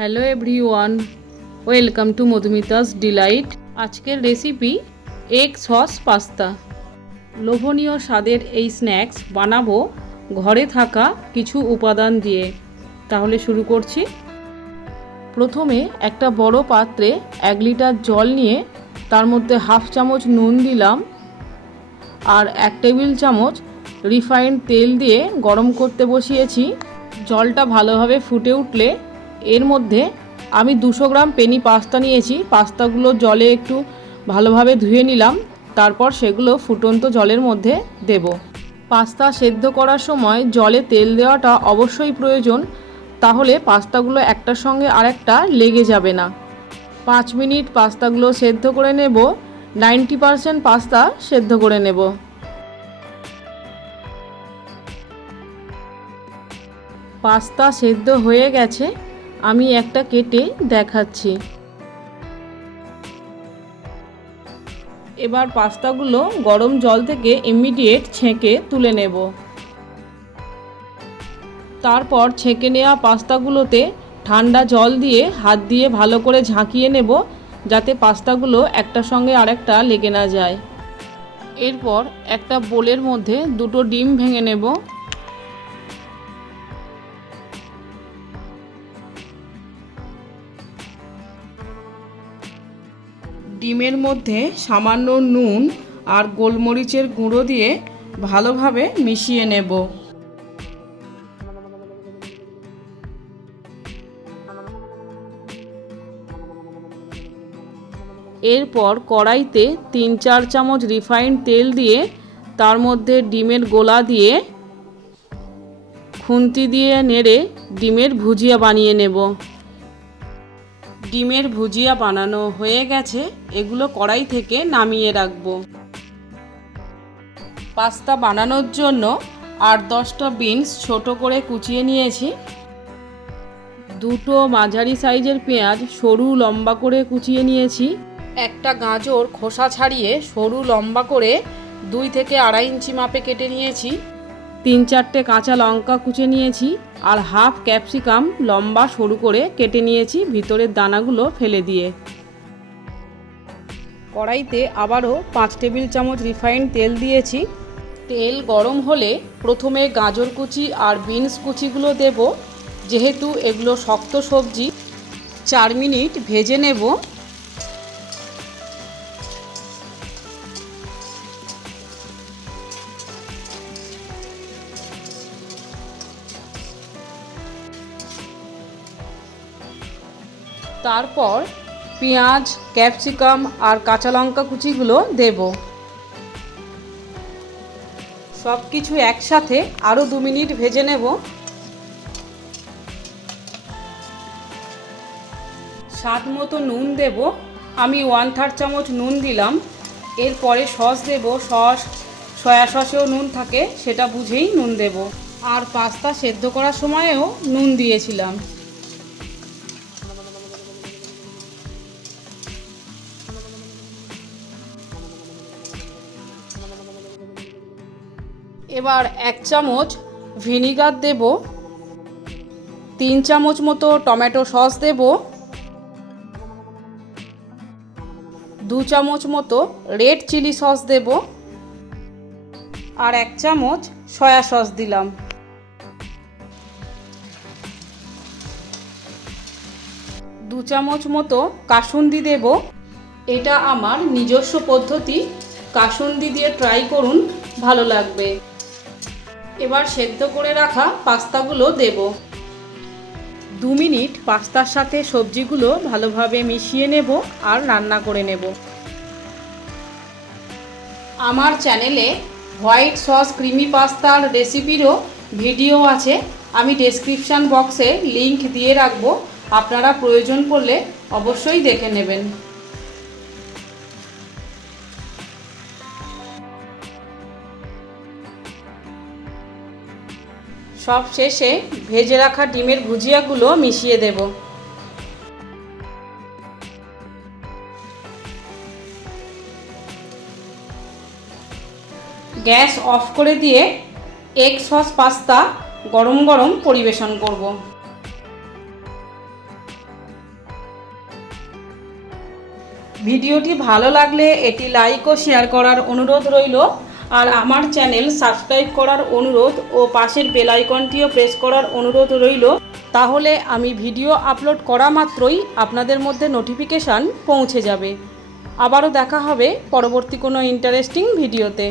Hello everyone, welcome to Madhumita's delight. আজকের recipe egg sauce pasta. লোভনীয় স্বাদের এই স্ন্যাক্স বানাবো ঘরে থাকা কিছু উপাদান দিয়ে। তাহলে শুরু করছি। প্রথমে একটা বড় পাত্রে 1 লিটার জল নিয়ে তার মধ্যে হাফ চামচ নুন দিলাম আর 1 টেবিল চামচ রিফাইন্ড তেল দিয়ে গরম করতে বসিয়েছি। জলটা ভালোভাবে ফুটে উঠলে এর মধ্যে আমি 200 গ্রাম পেনি পাস্তা নিয়েছি। পাস্তাগুলো জলে একটু ভালোভাবে ধুয়ে নিলাম, তারপর সেগুলো ফুটন্ত জলের মধ্যে দেব। পাস্তা সেদ্ধ করার সময় জলে তেল দেওয়াটা অবশ্যই প্রয়োজন, তাহলে পাস্তাগুলো একটার সঙ্গে আরেকটা লেগে যাবে না। 5 মিনিট পাস্তাগুলো সেদ্ধ করে নেব। 90% পাস্তা সেদ্ধ করে নেব। পাস্তা সেদ্ধ হয়ে গেছে, আমি একটা কেটে দেখাচ্ছি। এবার পাস্তাগুলো গরম জল থেকে ইমিডিয়েট ছেঁকে তুলে নেব। তারপর ছেঁকে নেওয়া পাস্তাগুলোতে ঠান্ডা জল দিয়ে হাত দিয়ে ভালো করে ঝাঁকিয়ে নেব, যাতে পাস্তাগুলো একটার সঙ্গে আরেকটা লেগে না যায়। এরপর একটা বোলের মধ্যে 2টো ডিম ভেঙে নেব। ডিমের মধ্যে সামান্য নুন আর গোলমরিচের গুঁড়ো দিয়ে ভালোভাবে মিশিয়ে নেব। এরপর কড়াইতে 3-4 চামচ রিফাইন্ড তেল দিয়ে তার মধ্যে ডিমের গোলা দিয়ে খুন্তি দিয়ে নেড়ে ডিমের ভুজিয়া বানিয়ে নেব। ডিমের ভুজিয়া বানানো হয়ে গেছে, এগুলো কড়াই থেকে নামিয়ে রাখব। পাস্তা বানানোর জন্য 8-10টা বিনস ছোট করে কুচিয়ে নিয়েছি। 2টো মাঝারি সাইজের পেঁয়াজ সরু লম্বা করে কুচিয়ে নিয়েছি। একটা গাজর খোসা ছাড়িয়ে সরু লম্বা করে 2 থেকে 2.5 ইঞ্চি মাপে কেটে নিয়েছি। 3-4টে কাঁচা লঙ্কা কুচে নিয়েছি আর হাফ ক্যাপসিকাম লম্বা সরু করে কেটে নিয়েছি, ভিতরের দানাগুলো ফেলে দিয়ে। কড়াইতে আবারও 5 টেবিল চামচ রিফাইন্ড তেল দিয়েছি। তেল গরম হলে প্রথমে গাজর কুচি আর বিনস কুচিগুলো দেব। যেহেতু এগুলো শক্ত সবজি, 4 মিনিট ভেজে নেব। তারপর পেঁয়াজ, ক্যাপসিকাম আর কাঁচা লঙ্কা কুচিগুলো দেব। সব কিছু একসাথে আরও 2 মিনিট ভেজে নেব। স্বাদ মতো নুন দেব। আমি 1/3 চামচ নুন দিলাম। এরপরে সস দেব। সয়া সসেও নুন থাকে, সেটা বুঝেই নুন দেব। আর পাস্তা সেদ্ধ করার সময়েও নুন দিয়েছিলাম। এবার 1 চামচ ভিনিগার দেব। 3 চামচ মতো টমেটো সস দেব। 2 চামচ মতো রেড চিলি সস দেব আর 1 চামচ সয়া সস দিলাম। দু চামচ মতো কাসুন্দি দেব। এটা আমার নিজস্ব পদ্ধতি, কাসুন্দি দিয়ে ট্রাই করুন, ভালো লাগবে। এবার সেদ্ধ করে রাখা পাস্তাগুলো দেব। 2 মিনিট পাস্তার সাথে সবজিগুলো ভালোভাবে মিশিয়ে নেব আর রান্না করে নেব। আমার চ্যানেলে হোয়াইট সস ক্রিমি পাস্তার রেসিপিরও ভিডিও আছে, আমি ডেসক্রিপশান বক্সে লিংক দিয়ে রাখব। আপনারা প্রয়োজন পড়লে অবশ্যই দেখে নেবেন। সব শেষে ভেজে রাখা ডিমের ভুজিয়াগুলো মিশিয়ে দেব। গ্যাস অফ করে দিয়ে এগ সস পাস্তা গরম গরম পরিবেশন করব। ভিডিওটি ভালো লাগলে এটি লাইক ও শেয়ার করার অনুরোধ রইল। আর আমার চ্যানেল সাবস্ক্রাইব করার অনুরোধ ও পাশের বেল আইকনটিও প্রেস করার অনুরোধ রইল। তাহলে আমি ভিডিও আপলোড করা মাত্রই আপনাদের মধ্যে নোটিফিকেশান পৌঁছে যাবে। আবারও দেখা হবে পরবর্তী কোনো ইন্টারেস্টিং ভিডিওতে।